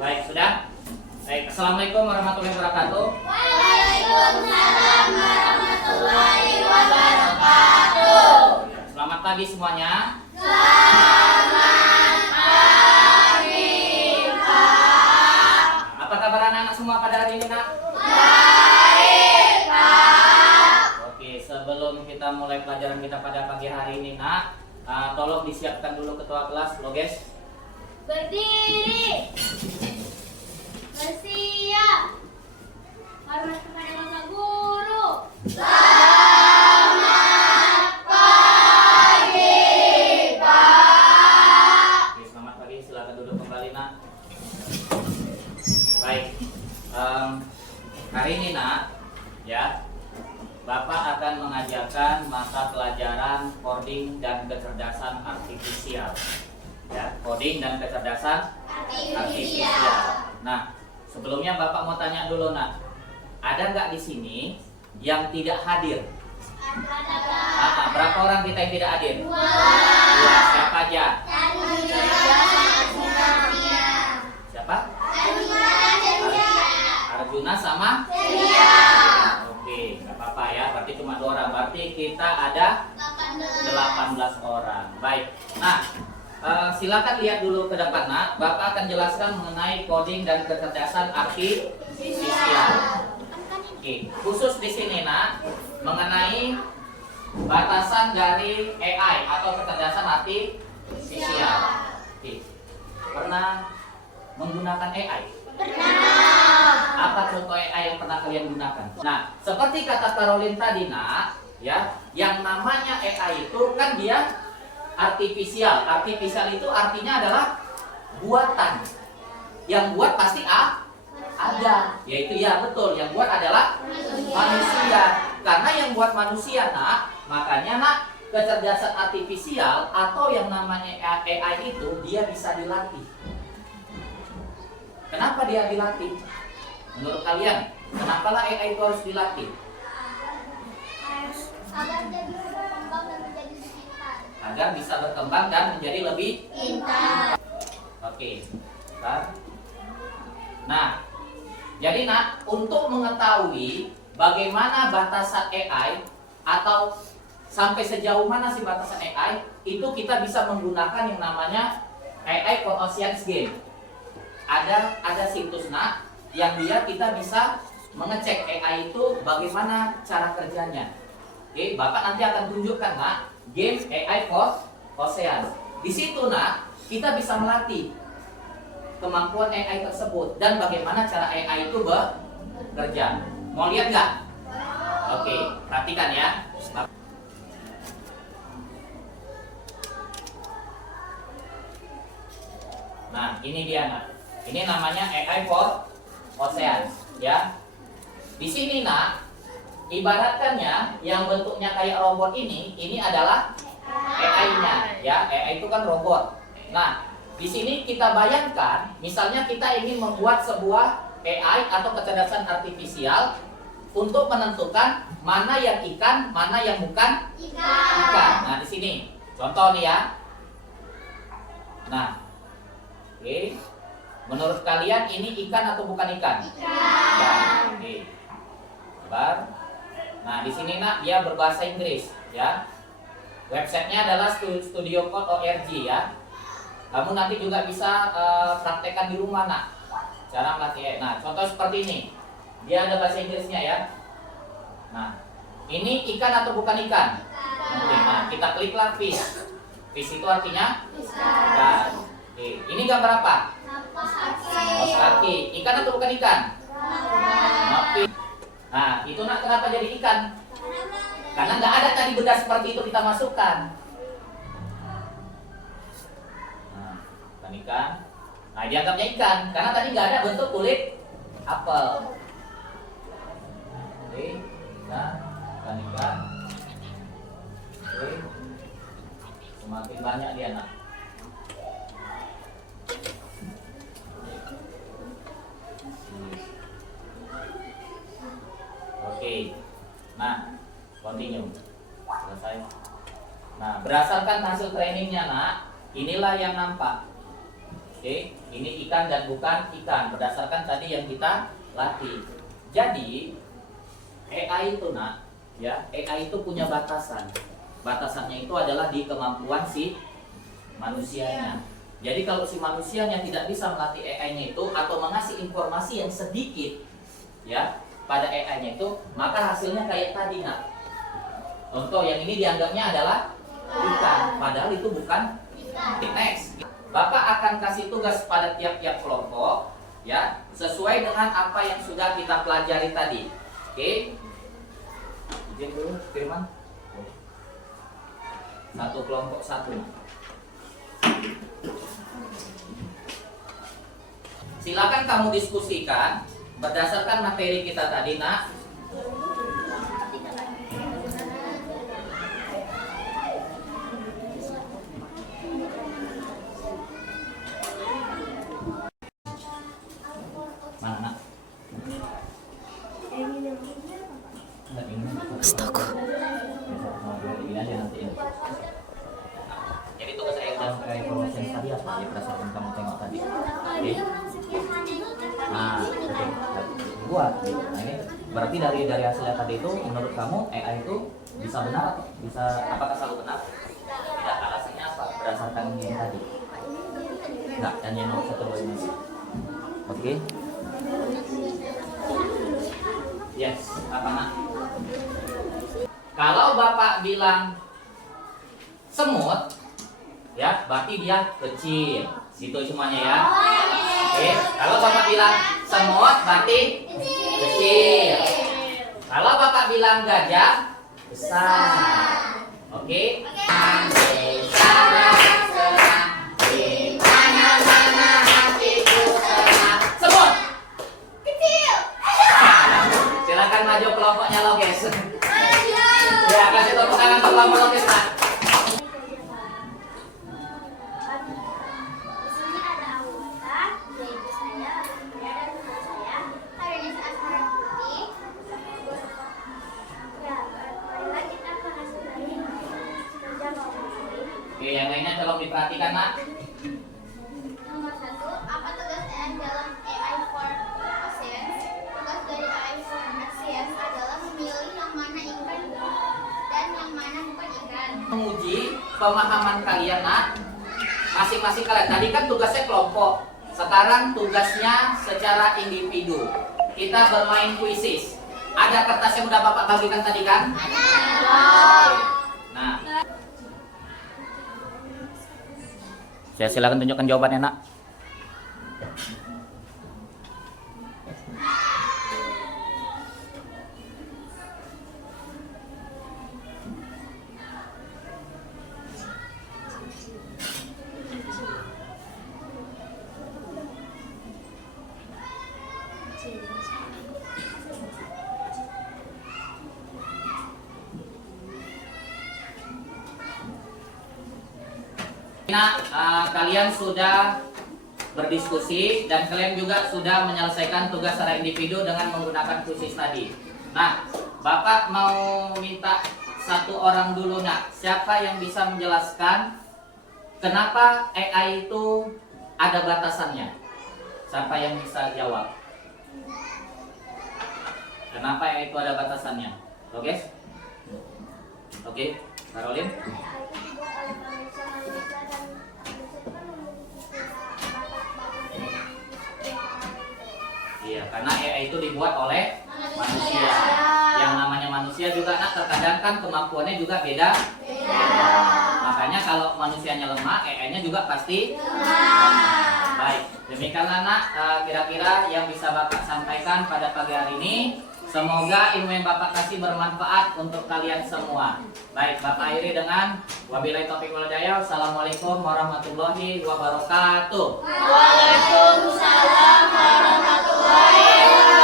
Baik, sudah? Baik, Assalamualaikum warahmatullahi wabarakatuh. Waalaikumsalam warahmatullahi wabarakatuh. Selamat pagi semuanya. Selamat pagi, Pak. Apa kabar anak-anak semua pada hari ini, Nak? Baik, Pak. Oke, sebelum kita mulai pelajaran kita pada pagi hari ini, Nak, tolong disiapkan dulu ketua kelas, Loges. Berdiri. Bersiap. Hormat kepada Bapak Guru. Selamat pagi, Pak. Oke, selamat pagi. Silakan duduk kembali, Nak. Baik. Hari ini, Nak, ya, Bapak akan mengajarkan mata pelajaran coding dan kecerdasan artifisial. Ya, coding dan kecerdasan artifisial. Nah, sebelumnya Bapak mau tanya dulu, Nak. Ada nggak di sini yang tidak hadir? Berapa orang kita yang tidak hadir? Dua. Siapa aja? Siapa? Arjuna sama? Oke, nggak apa-apa ya. Berarti cuma 2 orang. Berarti kita ada 18 orang. Baik. Nah, silakan lihat dulu ke depan, Nak. Bapak akan jelaskan mengenai coding dan kecerdasan artifisial. Oke, khusus di sini, Nak, mengenai batasan dari AI atau kecerdasan artifisial. Oke. Pernah menggunakan AI? Pernah. Apa contoh AI yang pernah kalian gunakan? Nah, seperti kata Caroline tadi, Nak, ya, yang namanya AI itu kan dia artifisial. Artifisial itu artinya adalah buatan. Yang buat pasti ada, yaitu ya betul, yang buat adalah manusia. Karena yang buat manusia, Nak, makanya, Nak, kecerdasan artifisial atau yang namanya AI itu dia bisa dilatih. Kenapa dia dilatih? Menurut kalian, kenapalah AI itu harus dilatih? Agar jadi berkembang dan menjadi pintar. Agar bisa berkembang dan menjadi lebih Pintar. Oke. Nah, jadi, Nak, untuk mengetahui bagaimana batasan AI atau sampai sejauh mana sih batasan AI, itu kita bisa menggunakan yang namanya AI for Oceans Game. Ada situs, Nak, yang dia kita bisa mengecek AI itu bagaimana cara kerjanya. Oke, Bapak nanti akan tunjukkan, Nak, game AI for Oceans. Di situ, Nak, kita bisa melatih kemampuan AI tersebut dan bagaimana cara AI itu bekerja. Mau lihat nggak? Oke, perhatikan ya. Nah, ini dia, Nak. Ini namanya AI for Oceans, ya. Di sini, Nak, ibaratkannya yang bentuknya kayak robot ini adalah AI-nya, ya. AI itu kan robot. Nah, di sini kita bayangkan, misalnya kita ingin membuat sebuah AI atau kecerdasan artifisial untuk menentukan mana yang ikan, mana yang bukan ikan. Nah, di sini contoh nih ya. Nah, oke. Menurut kalian ini ikan atau bukan ikan? Ikan. Oke. Sabar. Nah, di sini, Nak, dia berbahasa Inggris, ya. Websitenya adalah studiocode.org, ya. Kamu nanti juga bisa praktekkan di rumah, Nak, cara melatih. Nah, contoh seperti ini. Dia ada bahasa Inggrisnya, ya. Nah, ini ikan atau bukan ikan? Oke, nah, kita kliklah fish. Fish itu artinya ikan. Oke, ini gambar apa? Kaos kaki. Ikan atau bukan ikan? Nah, itu, Nak, kenapa jadi ikan? Karena nggak ada tadi benda seperti itu kita masukkan. Ikan. Nah, dianggapnya ikan karena tadi nggak ada bentuk kulit apel. Oke, ikan. Oke, semakin banyak dia, Nak. Oke, nah, continue. Selesai. Nah, berdasarkan hasil trainingnya, Nak, inilah yang nampak. Oke. ini ikan dan bukan ikan berdasarkan tadi yang kita latih. Jadi AI itu ya AI itu punya batasan. Batasannya itu adalah di kemampuan si manusianya. Jadi kalau si manusianya tidak bisa melatih AI-nya itu atau mengasih informasi yang sedikit ya pada AI-nya itu, maka hasilnya kayak tadi Contoh yang ini dianggapnya adalah ikan, padahal itu bukan ikan. Next, Bapak akan kasih tugas pada tiap-tiap kelompok ya sesuai dengan apa yang sudah kita pelajari tadi. Oke? Izin dulu, Firman. Satu kelompok satu. Silakan kamu diskusikan berdasarkan materi kita tadi, Mana, Astaga. Jadi tugas saya dan informasi tadi apa ya berdasarkan kamu tengok tadi. Oke. Nah, buat. Nah, ini berarti dari hasilnya tadi itu menurut kamu AI itu bisa benar? Bisa apakah selalu benar? Tidak, alasannya apa? Berdasarkan ini tadi. Enggak, dan yang nomor 1 2 ini. Oke. Yes, apa Kalau Bapak bilang semut, ya berarti dia kecil. Gitu semuanya ya. Oke. Kalau Bapak bilang semut berarti kecil. Kalau Bapak bilang gajah besar. Oke. Semut kecil. Silakan maju kelompoknya Loges. Ya, kasih tepuk tangan untuk kelompok Loges, Pak. Oke, yang lainnya tolong diperhatikan, Nak. Nomor 1, apa tugas dalam AI for Oceans? Tugas dari AI for Oceans adalah memilih yang mana ikan dan yang mana bukan ikan. Menguji pemahaman kalian, Nak. Masing-masing kalian. Tadi kan tugasnya kelompok. Sekarang tugasnya secara individu. Kita bermain kuisis. Ada kertas yang udah Bapak bagikan tadi kan? Nah, saya silakan tunjukkan jawabannya, Nak. Kalian sudah berdiskusi dan kalian juga sudah menyelesaikan tugas secara individu dengan menggunakan kuisis tadi. Nah, Bapak mau minta satu orang dulu, Nak. Siapa yang bisa menjelaskan kenapa AI itu ada batasannya? Siapa yang bisa jawab? Kenapa AI itu ada batasannya? Oke? Oke, Caroline? Iya, karena AI itu dibuat oleh manusia. Yang namanya manusia juga, Nak, terkadang kan kemampuannya juga beda. Makanya kalau manusianya lemah, AI-nya juga pasti lemah. Baik, demikianlah, Nak, kira-kira yang bisa Bapak sampaikan pada pagi hari ini. Semoga ilmu yang Bapak kasih bermanfaat untuk kalian semua. Baik, Bapak akhiri dengan wabillahi taufiq wal hidayah. Assalamualaikum warahmatullahi wabarakatuh. Waalaikumsalam warahmatullahi wabarakatuh.